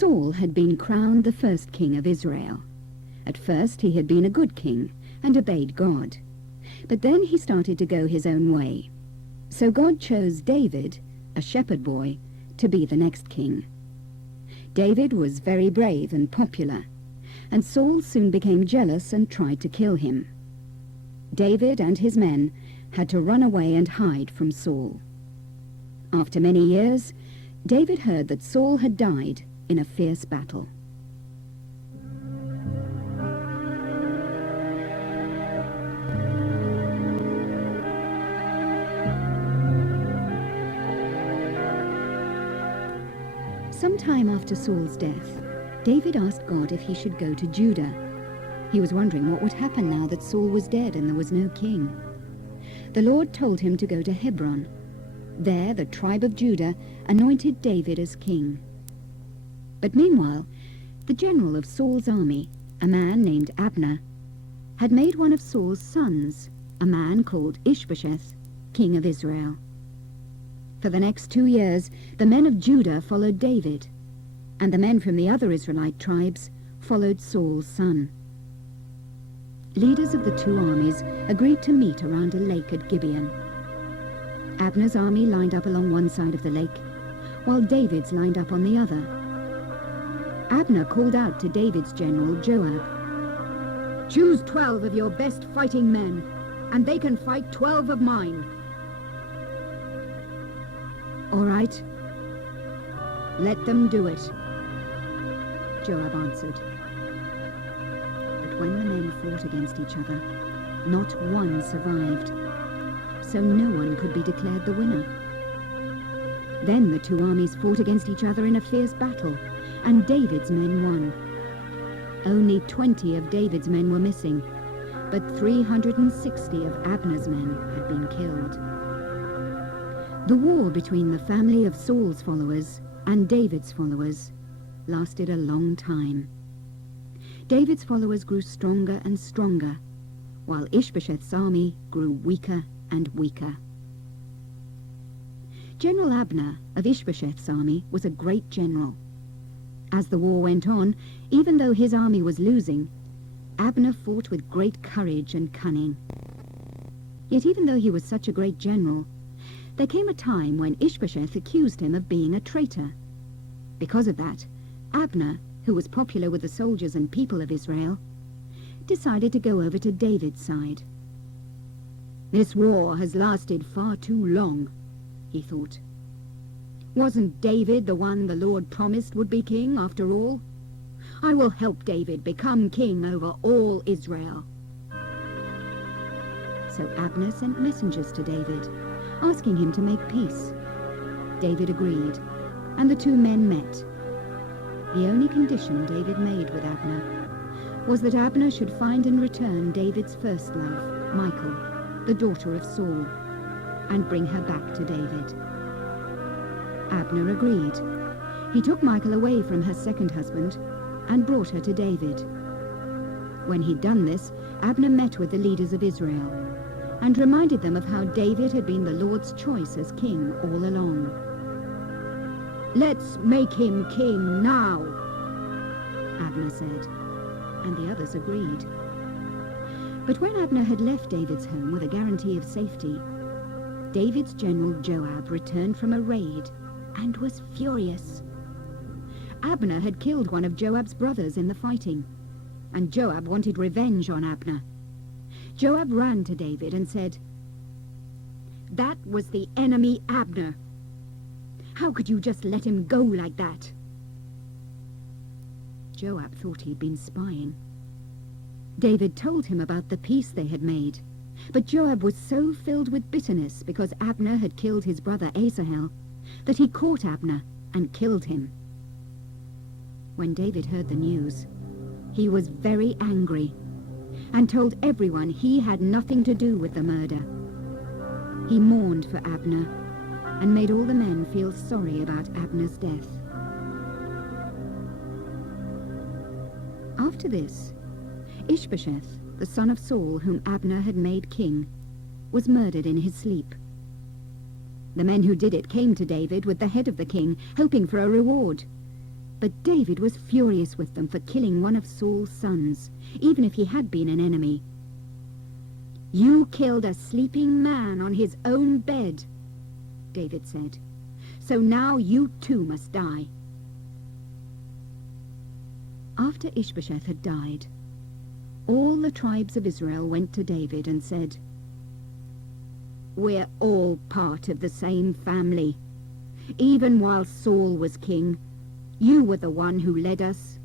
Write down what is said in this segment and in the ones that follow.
Saul had been crowned the first king of Israel. At first he had been a good king and obeyed God. But then he started to go his own way. So God chose David, a shepherd boy, to be the next king. David was very brave and popular, and Saul soon became jealous and tried to kill him. David and his men had to run away and hide from Saul. After many years, David heard that Saul had died in a fierce battle. Sometime after Saul's death, David asked God if he should go to Judah. He was wondering what would happen now that Saul was dead and there was no king. The Lord told him to go to Hebron. There, the tribe of Judah anointed David as king. But meanwhile, the general of Saul's army, a man named Abner, had made one of Saul's sons, a man called Ishbosheth, king of Israel. For the next 2 years, the men of Judah followed David, and the men from the other Israelite tribes followed Saul's son. Leaders of the two armies agreed to meet around a lake at Gibeon. Abner's army lined up along one side of the lake, while David's lined up on the other. Abner called out to David's general, Joab, "Choose 12 of your best fighting men, and they can fight 12 of mine." "All right, let them do it," Joab answered. But when the men fought against each other, not one survived, so no one could be declared the winner. Then the two armies fought against each other in a fierce battle, and David's men won. Only 20 of David's men were missing, but 360 of Abner's men had been killed. The war between the family of Saul's followers and David's followers lasted a long time. David's followers grew stronger and stronger, while Ishbosheth's army grew weaker and weaker. General Abner of Ishbosheth's army was a great general. As the war went on, even though his army was losing, Abner fought with great courage and cunning. Yet even though he was such a great general, there came a time when Ishbosheth accused him of being a traitor. Because of that, Abner, who was popular with the soldiers and people of Israel, decided to go over to David's side. "This war has lasted far too long," he thought. "Wasn't David the one the Lord promised would be king after all? I will help David become king over all Israel." So Abner sent messengers to David, asking him to make peace. David agreed, and the two men met. The only condition David made with Abner was that Abner should find and return David's first love, Michal, the daughter of Saul, and bring her back to David. Abner agreed. He took Michal away from her second husband and brought her to David. When he'd done this, Abner met with the leaders of Israel and reminded them of how David had been the Lord's choice as king all along. "Let's make him king now," Abner said, and the others agreed. But when Abner had left David's home with a guarantee of safety, David's general Joab returned from a raid and was furious. Abner had killed one of Joab's brothers in the fighting, and Joab wanted revenge on Abner. Joab ran to David and said, "That was the enemy Abner. How could you just let him go like that?" Joab thought he'd been spying. David told him about the peace they had made, but Joab was so filled with bitterness because Abner had killed his brother Asahel that he caught Abner and killed him. When David heard the news, he was very angry and told everyone he had nothing to do with the murder. He mourned for Abner and made all the men feel sorry about Abner's death. After this, Ishbosheth, the son of Saul, whom Abner had made king, was murdered in his sleep. The men who did it came to David with the head of the king, hoping for a reward. But David was furious with them for killing one of Saul's sons, even if he had been an enemy. "You killed a sleeping man on his own bed," David said. "So now you too must die." After Ishbosheth had died, all the tribes of Israel went to David and said, "We're all part of the same family. Even while Saul was king, you were the one who led us.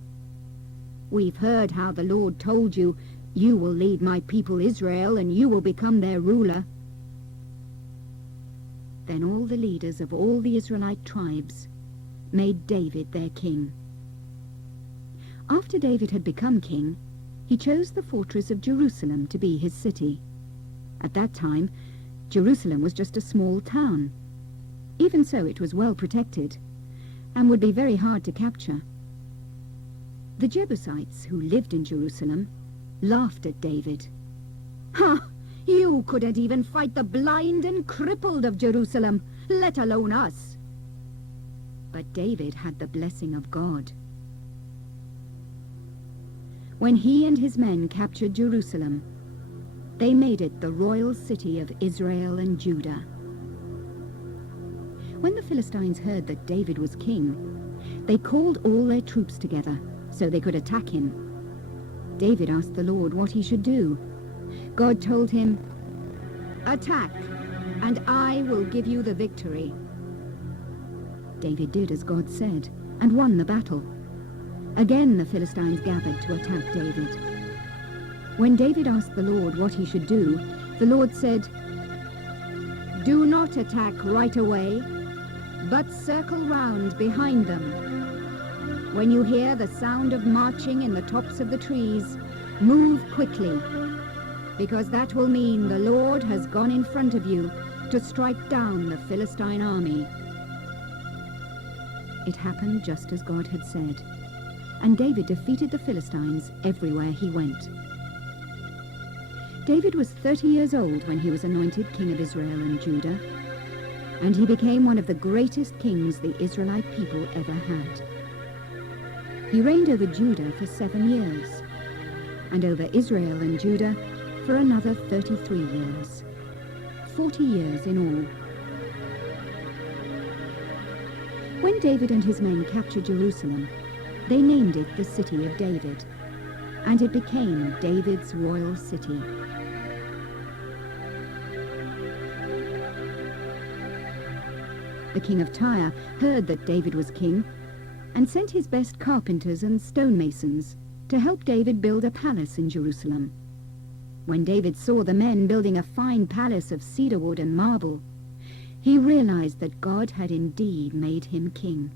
We've heard how the Lord told you, 'You will lead my people Israel, and you will become their ruler.'" Then all the leaders of all the Israelite tribes made David their king. After David had become king, he chose the fortress of Jerusalem to be his city. At that time, Jerusalem was just a small town. Even so, it was well protected and would be very hard to capture. The Jebusites, who lived in Jerusalem, laughed at David. "Ha! You couldn't even fight the blind and crippled of Jerusalem, let alone us." But David had the blessing of God. When he and his men captured Jerusalem, they made it the royal city of Israel and Judah. When the Philistines heard that David was king, they called all their troops together so they could attack him. David asked the Lord what he should do. God told him, "Attack, and I will give you the victory." David did as God said, and won the battle. Again the Philistines gathered to attack David. When David asked the Lord what he should do, the Lord said, "Do not attack right away, but circle round behind them. When you hear the sound of marching in the tops of the trees, move quickly, because that will mean the Lord has gone in front of you to strike down the Philistine army." It happened just as God had said, and David defeated the Philistines everywhere he went. David was 30 years old when he was anointed king of Israel and Judah, and he became one of the greatest kings the Israelite people ever had. He reigned over Judah for 7 years, and over Israel and Judah for another 33 years, 40 years in all. When David and his men captured Jerusalem, they named it the City of David, and it became David's royal city. The king of Tyre heard that David was king and sent his best carpenters and stonemasons to help David build a palace in Jerusalem. When David saw the men building a fine palace of cedar wood and marble, he realized that God had indeed made him king.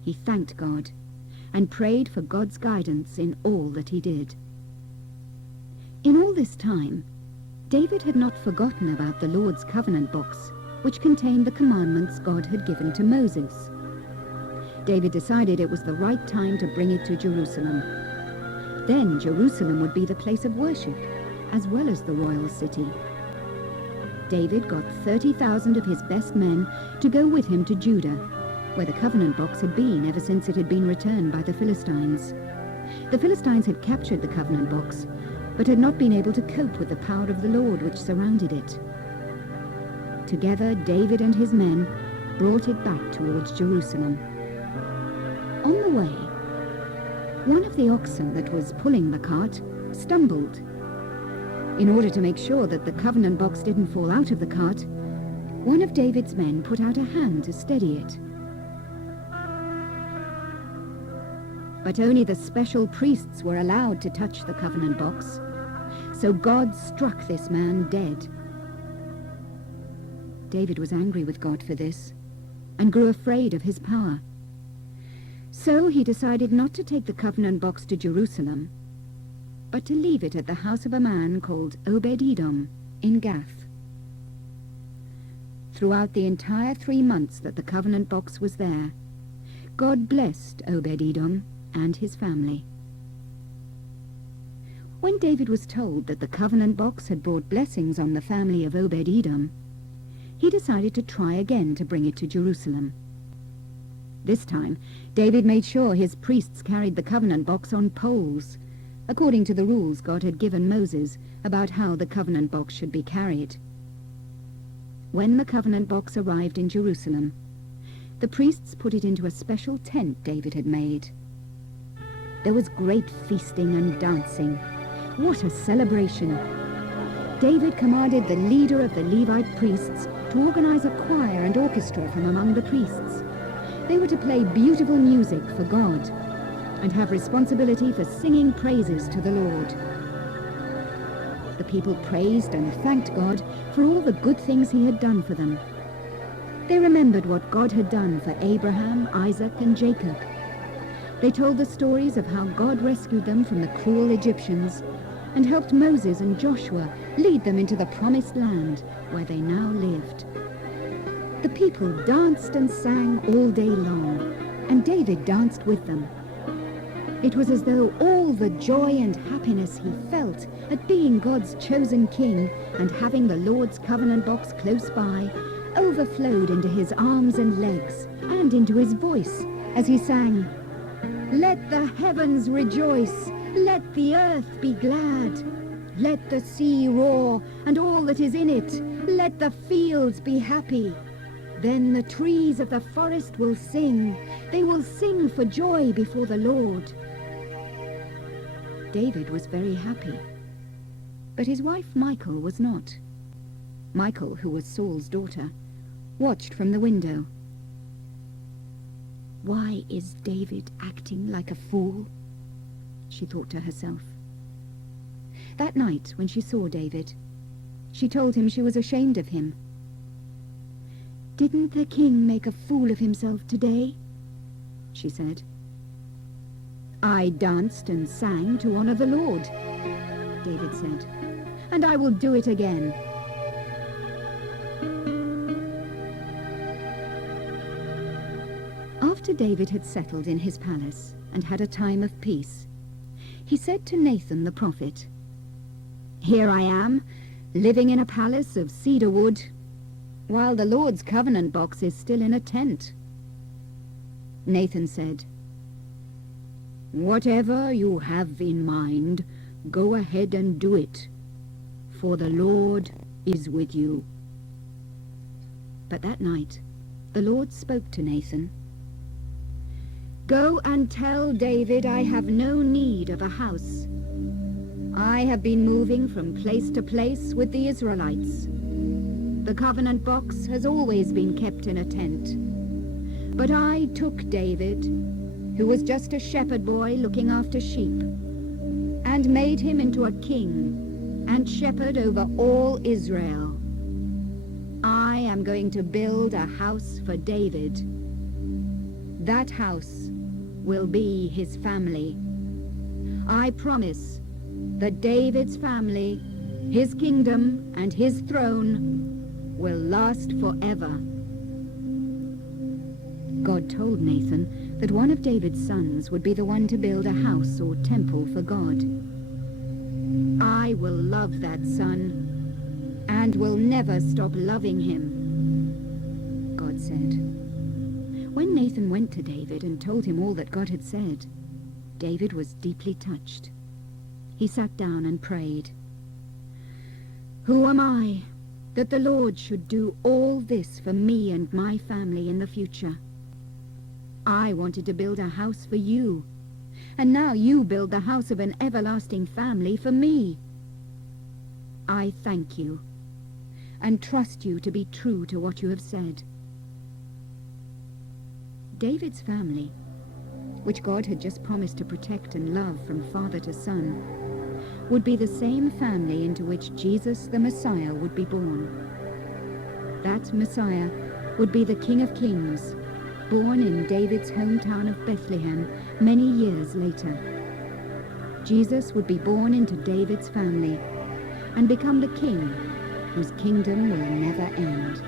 He thanked God and prayed for God's guidance in all that he did. In all this time, David had not forgotten about the Lord's covenant box, which contained the commandments God had given to Moses. David decided it was the right time to bring it to Jerusalem. Then Jerusalem would be the place of worship, as well as the royal city. David got 30,000 of his best men to go with him to Judah, where the covenant box had been ever since it had been returned by the Philistines. The Philistines had captured the covenant box, but had not been able to cope with the power of the Lord which surrounded it. Together, David and his men brought it back towards Jerusalem. On the way, one of the oxen that was pulling the cart stumbled. In order to make sure that the covenant box didn't fall out of the cart, one of David's men put out a hand to steady it. But only the special priests were allowed to touch the covenant box, so God struck this man dead. David was angry with God for this, and grew afraid of his power. So he decided not to take the covenant box to Jerusalem, but to leave it at the house of a man called Obed-Edom in Gath. Throughout the entire 3 months that the covenant box was there, God blessed Obed-Edom and his family. When David was told that the covenant box had brought blessings on the family of Obed-Edom, he decided to try again to bring it to Jerusalem. This time, David made sure his priests carried the covenant box on poles, according to the rules God had given Moses about how the covenant box should be carried. When the covenant box arrived in Jerusalem, the priests put it into a special tent David had made. There was great feasting and dancing. What a celebration! David commanded the leader of the Levite priests to organize a choir and orchestra from among the priests. They were to play beautiful music for God and have responsibility for singing praises to the Lord. The people praised and thanked God for all the good things he had done for them. They remembered what God had done for Abraham, Isaac, and Jacob. They told the stories of how God rescued them from the cruel Egyptians and helped Moses and Joshua lead them into the promised land where they now lived. The people danced and sang all day long, and David danced with them. It was as though all the joy and happiness he felt at being God's chosen king and having the Lord's covenant box close by overflowed into his arms and legs and into his voice as he sang, "Let the heavens rejoice, let the earth be glad. Let the sea roar and all that is in it, let the fields be happy. Then the trees of the forest will sing, they will sing for joy before the Lord." David was very happy, but his wife Michal was not. Michal, who was Saul's daughter, watched from the window. "Why is David acting like a fool?" she thought to herself. That night, when she saw David, she told him she was ashamed of him. "Didn't the king make a fool of himself today?" she said. "I danced and sang to honor the Lord," David said, "and I will do it again." After David had settled in his palace and had a time of peace, he said to Nathan the prophet, "Here I am, living in a palace of cedar wood, while the Lord's covenant box is still in a tent." Nathan said, "Whatever you have in mind, go ahead and do it, for the Lord is with you." But that night, the Lord spoke to Nathan, "Go and tell David I have no need of a house. I have been moving from place to place with the Israelites. The covenant box has always been kept in a tent. But I took David, who was just a shepherd boy looking after sheep, and made him into a king and shepherd over all Israel. I am going to build a house for David. That house will be his family. I promise that David's family, his kingdom, and his throne will last forever." God told Nathan that one of David's sons would be the one to build a house or temple for God. "I will love that son and will never stop loving him," God said. When Nathan went to David and told him all that God had said, David was deeply touched. He sat down and prayed, "Who am I that the Lord should do all this for me and my family in the future? I wanted to build a house for you, and now you build the house of an everlasting family for me. I thank you and trust you to be true to what you have said." David's family, which God had just promised to protect and love from father to son, would be the same family into which Jesus the Messiah would be born. That Messiah would be the King of Kings, born in David's hometown of Bethlehem many years later. Jesus would be born into David's family and become the king whose kingdom will never end.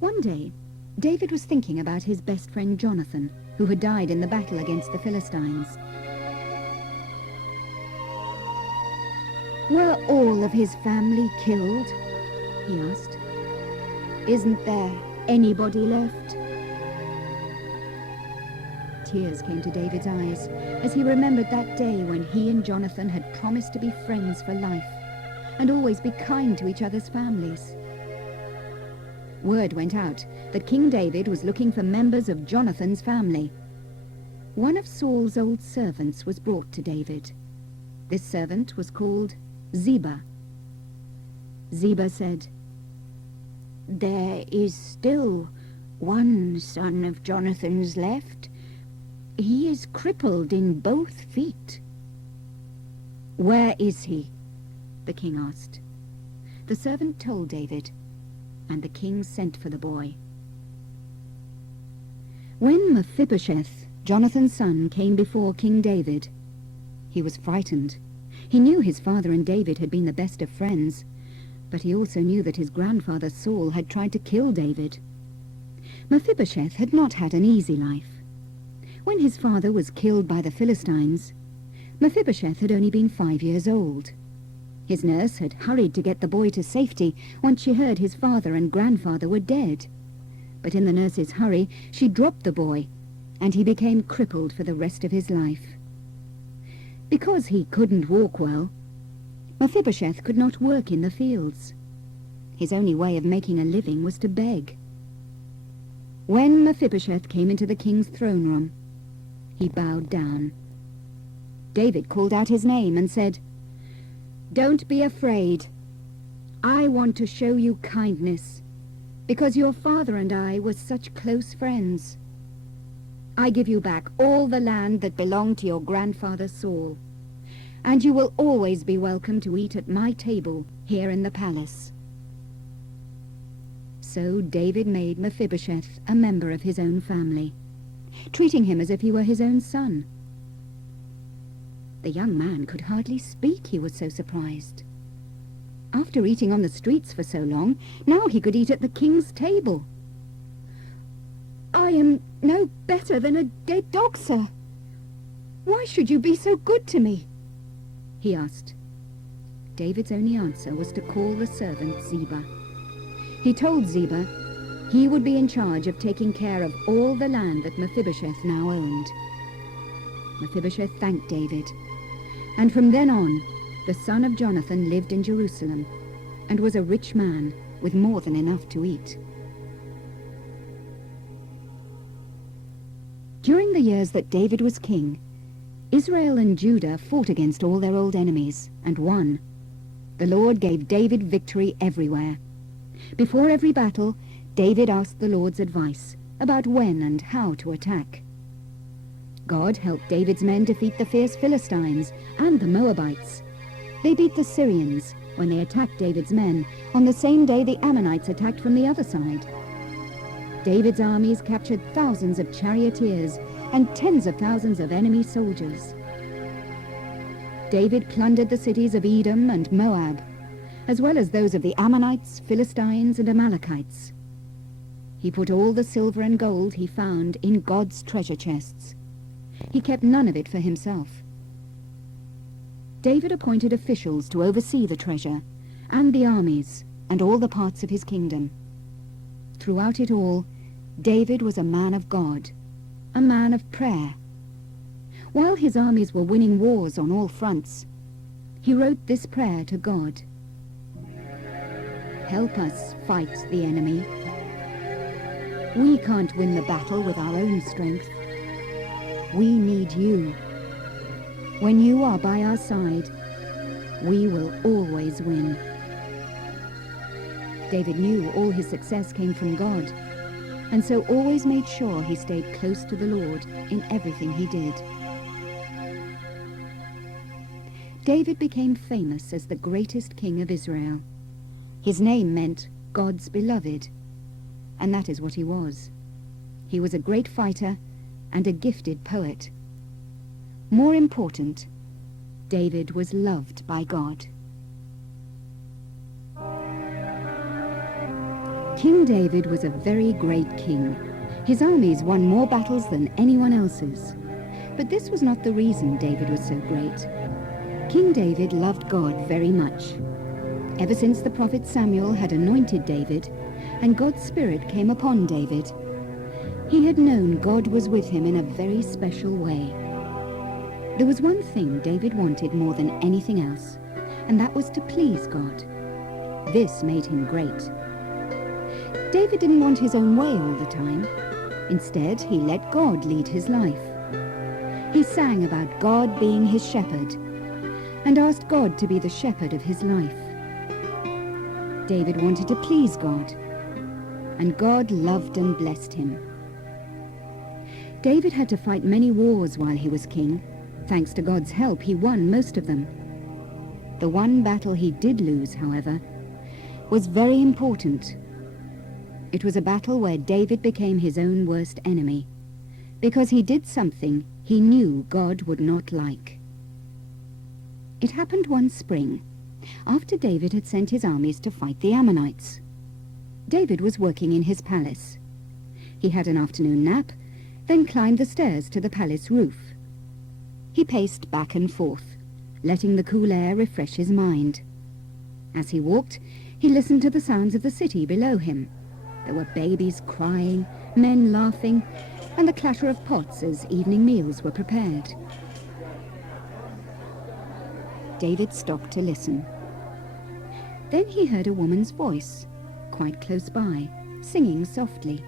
One day, David was thinking about his best friend Jonathan, who had died in the battle against the Philistines. Were all of his family killed? He asked. Isn't there anybody left? Tears came to David's eyes as he remembered that day when he and Jonathan had promised to be friends for life and always be kind to each other's families. Word went out that King David was looking for members of Jonathan's family. One of Saul's old servants was brought to David. This servant was called Ziba. Ziba said, "There is still one son of Jonathan's left. He is crippled in both feet." "Where is he?" the king asked. The servant told David, and the king sent for the boy. When Mephibosheth, Jonathan's son, came before King David, he was frightened. He knew his father and David had been the best of friends, but he also knew that his grandfather Saul had tried to kill David. Mephibosheth had not had an easy life. When his father was killed by the Philistines, Mephibosheth had only been 5 years old. His nurse had hurried to get the boy to safety once she heard his father and grandfather were dead. But in the nurse's hurry, she dropped the boy, and he became crippled for the rest of his life. Because he couldn't walk well, Mephibosheth could not work in the fields. His only way of making a living was to beg. When Mephibosheth came into the king's throne room, he bowed down. David called out his name and said, "Don't be afraid. I want to show you kindness, because your father and I were such close friends. I give you back all the land that belonged to your grandfather Saul, and you will always be welcome to eat at my table here in the palace." So David made Mephibosheth a member of his own family, treating him as if he were his own son. The young man could hardly speak, he was so surprised. After eating on the streets for so long, now he could eat at the king's table. "I am no better than a dead dog, sir. Why should you be so good to me?" he asked. David's only answer was to call the servant Ziba. He told Ziba he would be in charge of taking care of all the land that Mephibosheth now owned. Mephibosheth thanked David, and from then on, the son of Jonathan lived in Jerusalem and was a rich man with more than enough to eat. During the years that David was king, Israel and Judah fought against all their old enemies and won. The Lord gave David victory everywhere. Before every battle, David asked the Lord's advice about when and how to attack. God helped David's men defeat the fierce Philistines and the Moabites. They beat the Syrians when they attacked David's men on the same day the Ammonites attacked from the other side. David's armies captured thousands of charioteers and tens of thousands of enemy soldiers. David plundered the cities of Edom and Moab, as well as those of the Ammonites, Philistines, and Amalekites. He put all the silver and gold he found in God's treasure chests. He kept none of it for himself. David appointed officials to oversee the treasure and the armies and all the parts of his kingdom. Throughout it all, David was a man of God, a man of prayer. While his armies were winning wars on all fronts, he wrote this prayer to God: "Help us fight the enemy. We can't win the battle with our own strength. We need you. When you are by our side, we will always win." David knew all his success came from God, and so always made sure he stayed close to the Lord in everything he did. David became famous as the greatest king of Israel. His name meant God's beloved, and that is what he was. He was a great fighter and a gifted poet. More important, David was loved by God. King David was a very great king. His armies won more battles than anyone else's. But this was not the reason David was so great. King David loved God very much. Ever since the prophet Samuel had anointed David, and God's Spirit came upon David, he had known God was with him in a very special way. There was one thing David wanted more than anything else, and that was to please God. This made him great. David didn't want his own way all the time. Instead, he let God lead his life. He sang about God being his shepherd, and asked God to be the shepherd of his life. David wanted to please God, and God loved and blessed him. David had to fight many wars while he was king. Thanks to God's help, he won most of them. The one battle he did lose, however, was very important. It was a battle where David became his own worst enemy, because he did something he knew God would not like. It happened one spring, after David had sent his armies to fight the Ammonites. David was working in his palace. He had an afternoon nap, then climbed the stairs to the palace roof. He paced back and forth, letting the cool air refresh his mind. As he walked, he listened to the sounds of the city below him. There were babies crying, men laughing, and the clatter of pots as evening meals were prepared. David stopped to listen. Then he heard a woman's voice, quite close by, singing softly.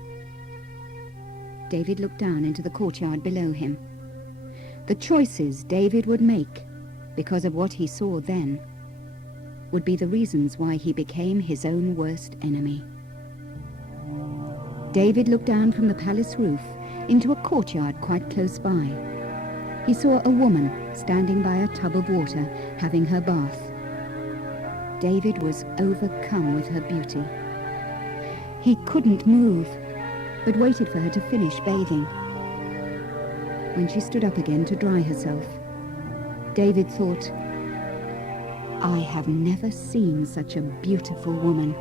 David looked down into the courtyard below him. The choices David would make, because of what he saw then, would be the reasons why he became his own worst enemy. David looked down from the palace roof into a courtyard quite close by. He saw a woman standing by a tub of water, having her bath. David was overcome with her beauty. He couldn't move, but waited for her to finish bathing. When she stood up again to dry herself, David thought, "I have never seen such a beautiful woman."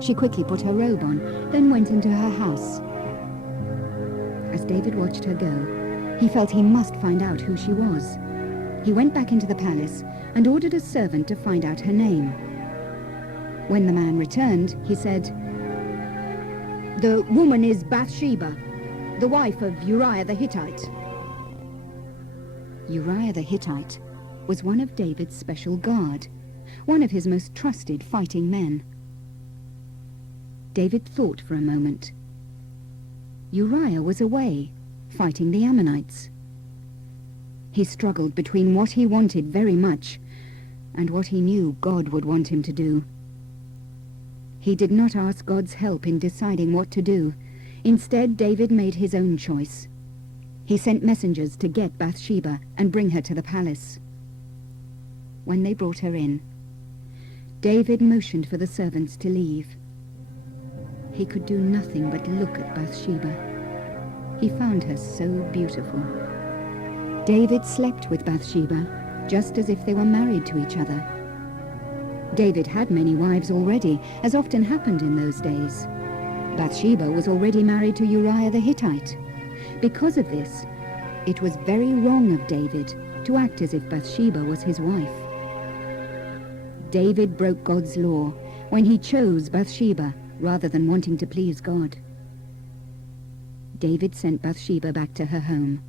She quickly put her robe on, then went into her house. As David watched her go, he felt he must find out who she was. He went back into the palace and ordered a servant to find out her name. When the man returned, he said, "The woman is Bathsheba, the wife of Uriah the Hittite." Uriah the Hittite was one of David's special guard, one of his most trusted fighting men. David thought for a moment. Uriah was away, fighting the Ammonites. He struggled between what he wanted very much and what he knew God would want him to do. He did not ask God's help in deciding what to do. Instead, David made his own choice. He sent messengers to get Bathsheba and bring her to the palace. When they brought her in, David motioned for the servants to leave. He could do nothing but look at Bathsheba. He found her so beautiful. David slept with Bathsheba, just as if they were married to each other. David had many wives already, as often happened in those days. Bathsheba was already married to Uriah the Hittite. Because of this, it was very wrong of David to act as if Bathsheba was his wife. David broke God's law when he chose Bathsheba rather than wanting to please God. David sent Bathsheba back to her home.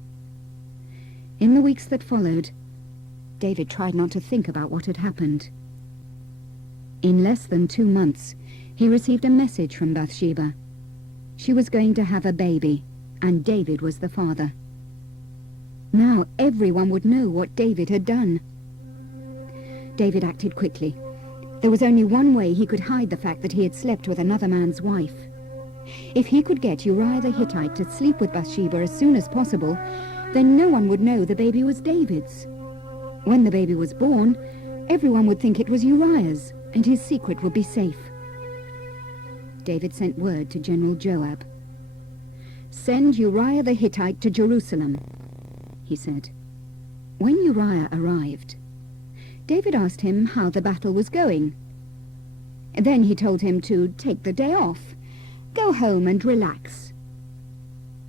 In the weeks that followed, David tried not to think about what had happened. In less than 2 months, he received a message from Bathsheba. She was going to have a baby, and David was the father. Now everyone would know what David had done. David acted quickly. There was only one way he could hide the fact that he had slept with another man's wife. If he could get Uriah the Hittite to sleep with Bathsheba as soon as possible, then no one would know the baby was David's. When the baby was born, everyone would think it was Uriah's, and his secret would be safe. David sent word to General Joab. "Send Uriah the Hittite to Jerusalem," he said. When Uriah arrived, David asked him how the battle was going. Then he told him to take the day off, go home and relax.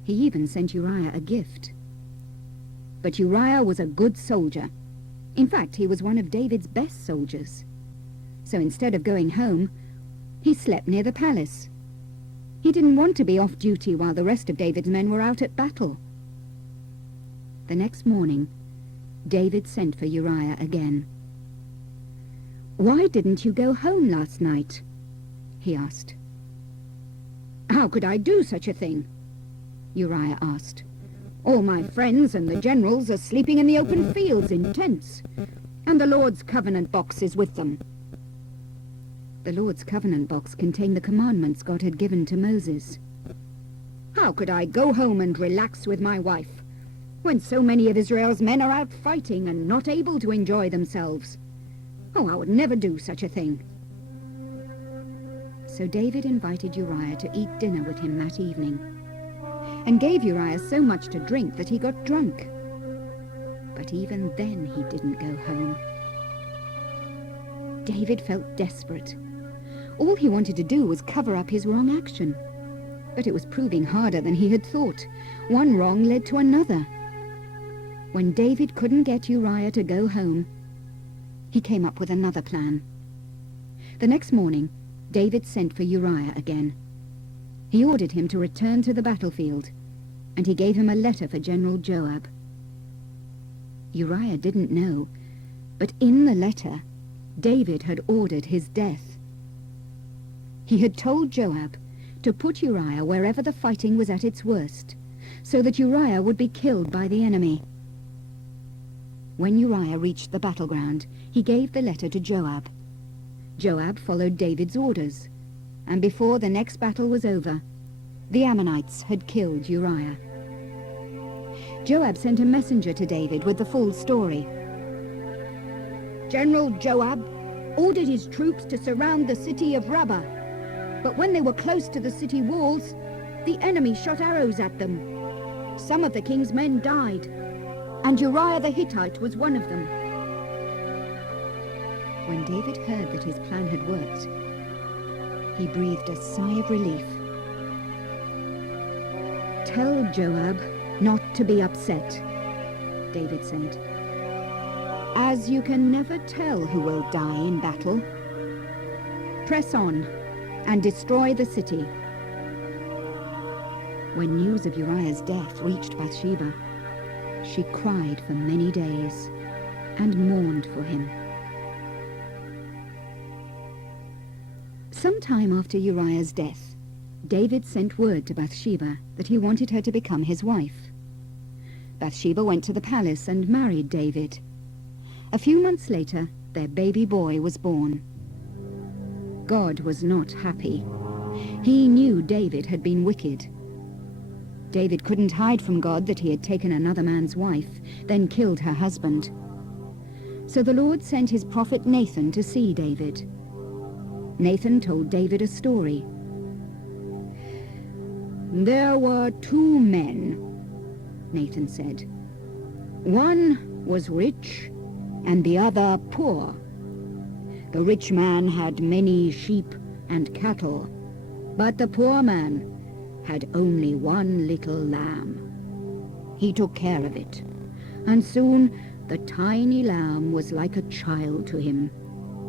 He even sent Uriah a gift. But Uriah was a good soldier. In fact, he was one of David's best soldiers. So instead of going home, he slept near the palace. He didn't want to be off duty while the rest of David's men were out at battle. The next morning, David sent for Uriah again. "Why didn't you go home last night?" he asked. "How could I do such a thing?" Uriah asked. "All my friends and the generals are sleeping in the open fields in tents, and the Lord's covenant box is with them." The Lord's covenant box contained the commandments God had given to Moses. "How could I go home and relax with my wife, when so many of Israel's men are out fighting and not able to enjoy themselves? Oh, I would never do such a thing." So David invited Uriah to eat dinner with him that evening, and gave Uriah so much to drink that he got drunk. But even then he didn't go home. David felt desperate. All he wanted to do was cover up his wrong action. But it was proving harder than he had thought. One wrong led to another. When David couldn't get Uriah to go home, he came up with another plan. The next morning, David sent for Uriah again. He ordered him to return to the battlefield, and he gave him a letter for General Joab. Uriah didn't know, but in the letter, David had ordered his death. He had told Joab to put Uriah wherever the fighting was at its worst, so that Uriah would be killed by the enemy. When Uriah reached the battleground, he gave the letter to Joab. Joab followed David's orders, and before the next battle was over, the Ammonites had killed Uriah. Joab sent a messenger to David with the full story. "General Joab ordered his troops to surround the city of Rabbah, but when they were close to the city walls, the enemy shot arrows at them. Some of the king's men died, and Uriah the Hittite was one of them." When David heard that his plan had worked, he breathed a sigh of relief. "Tell Joab not to be upset," David said. "As you can never tell who will die in battle, press on and destroy the city." When news of Uriah's death reached Bathsheba, she cried for many days and mourned for him. Sometime after Uriah's death, David sent word to Bathsheba that he wanted her to become his wife. Bathsheba went to the palace and married David. A few months later, their baby boy was born. God was not happy. He knew David had been wicked. David couldn't hide from God that he had taken another man's wife, then killed her husband. So the Lord sent his prophet Nathan to see David. Nathan told David a story. "There were two men," Nathan said. "One was rich and the other poor. The rich man had many sheep and cattle, but the poor man had only one little lamb. He took care of it, and soon the tiny lamb was like a child to him,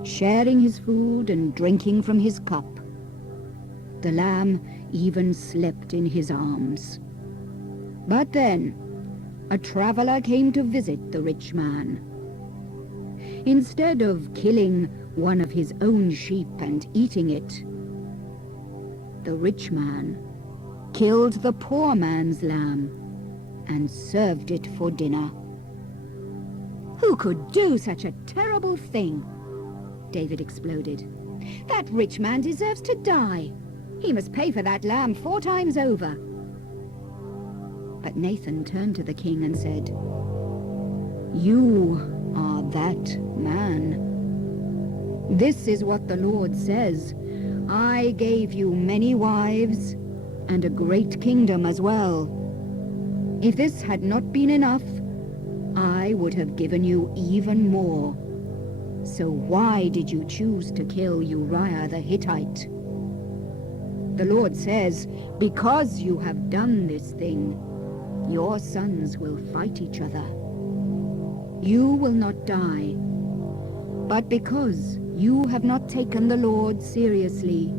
sharing his food and drinking from his cup. The lamb even slept in his arms. But then a traveler came to visit the rich man. Instead of killing one of his own sheep and eating it, the rich man killed the poor man's lamb and served it for dinner." "Who could do such a terrible thing?" David exploded. "That rich man deserves to die. He must pay for that lamb 4 times over." But Nathan turned to the king and said, "You are that man. This is what the Lord says. I gave you many wives and a great kingdom as well. If this had not been enough, I would have given you even more. So why did you choose to kill Uriah the Hittite? The Lord says, because you have done this thing, your sons will fight each other. You will not die, but because you have not taken the Lord seriously,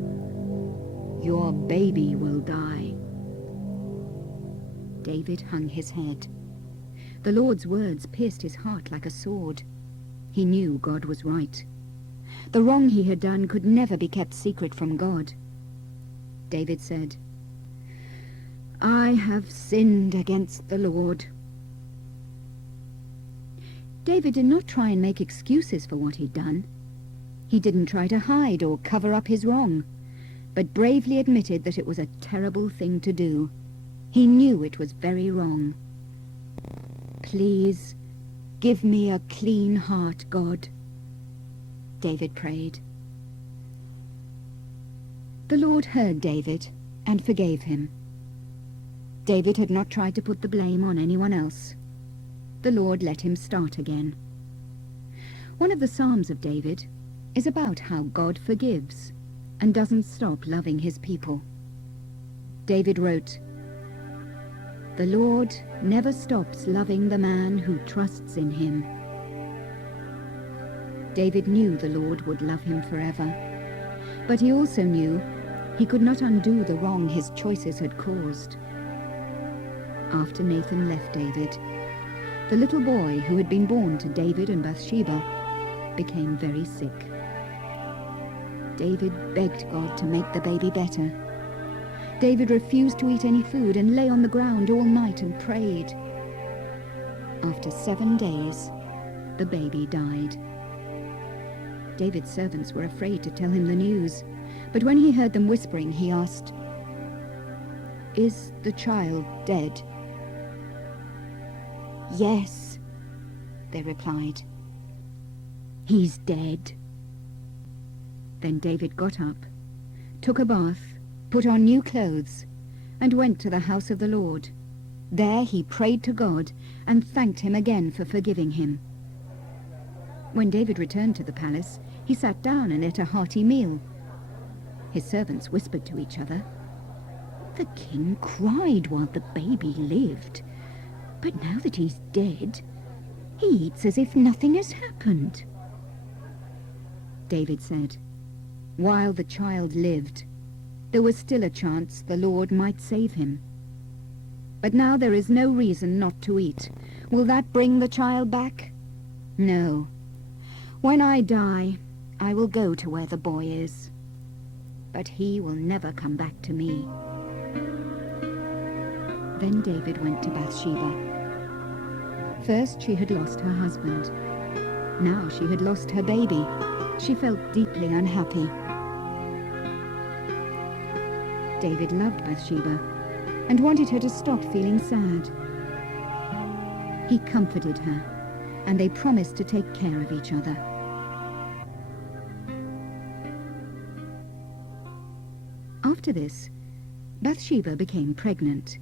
your baby will die." David hung his head. The Lord's words pierced his heart like a sword. He knew God was right. The wrong he had done could never be kept secret from God. David said, "I have sinned against the Lord." David did not try and make excuses for what he'd done. He didn't try to hide or cover up his wrong, but bravely admitted that it was a terrible thing to do. He knew it was very wrong. "Please, give me a clean heart, God," David prayed. The Lord heard David and forgave him. David had not tried to put the blame on anyone else. The Lord let him start again. One of the Psalms of David is about how God forgives and doesn't stop loving his people. David wrote, "The Lord never stops loving the man who trusts in him." David knew the Lord would love him forever, but he also knew he could not undo the wrong his choices had caused. After Nathan left David, the little boy who had been born to David and Bathsheba became very sick. David begged God to make the baby better. David refused to eat any food and lay on the ground all night and prayed. After 7 days, the baby died. David's servants were afraid to tell him the news, but when he heard them whispering, he asked, "Is the child dead?" "Yes," they replied. "He's dead." Then David got up, took a bath, put on new clothes, and went to the house of the Lord. There he prayed to God and thanked him again for forgiving him. When David returned to the palace, he sat down and ate a hearty meal. His servants whispered to each other, "The king cried while the baby lived, but now that he's dead, he eats as if nothing has happened." David said, "While the child lived, there was still a chance the Lord might save him. But now there is no reason not to eat. Will that bring the child back? No. When I die, I will go to where the boy is, but he will never come back to me." Then David went to Bathsheba. First she had lost her husband. Now she had lost her baby. She felt deeply unhappy. David loved Bathsheba and wanted her to stop feeling sad. He comforted her, and they promised to take care of each other. After this, Bathsheba became pregnant,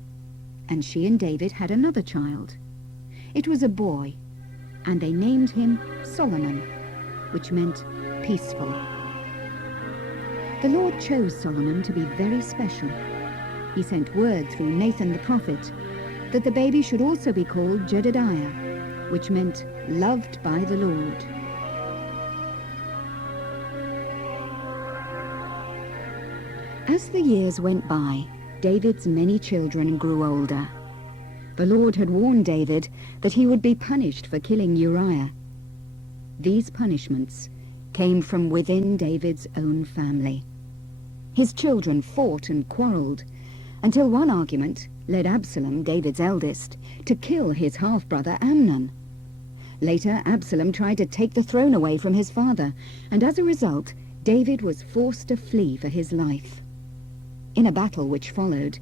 and she and David had another child. It was a boy, and they named him Solomon, which meant peaceful. The Lord chose Solomon to be very special. He sent word through Nathan the prophet that the baby should also be called Jedediah, which meant loved by the Lord. As the years went by, David's many children grew older. The Lord had warned David that he would be punished for killing Uriah. These punishments came from within David's own family. His children fought and quarreled, until one argument led Absalom, David's eldest, to kill his half-brother Amnon. Later, Absalom tried to take the throne away from his father, and as a result, David was forced to flee for his life. In a battle which followed,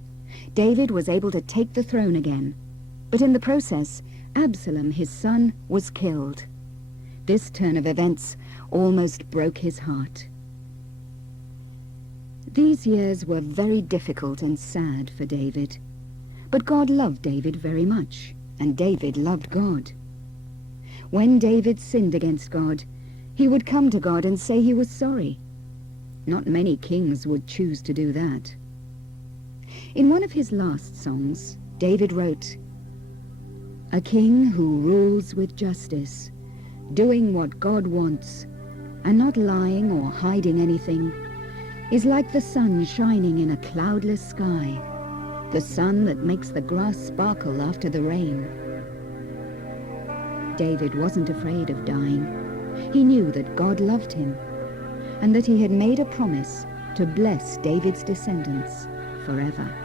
David was able to take the throne again, but in the process, Absalom, his son, was killed. This turn of events almost broke his heart. These years were very difficult and sad for David, but God loved David very much, and David loved God. When David sinned against God, he would come to God and say he was sorry. Not many kings would choose to do that. In one of his last songs, David wrote, A king who rules with justice, doing what God wants, and not lying or hiding anything, is like the sun shining in a cloudless sky, the sun that makes the grass sparkle after the rain. David wasn't afraid of dying. He knew that God loved him, and that he had made a promise to bless David's descendants forever.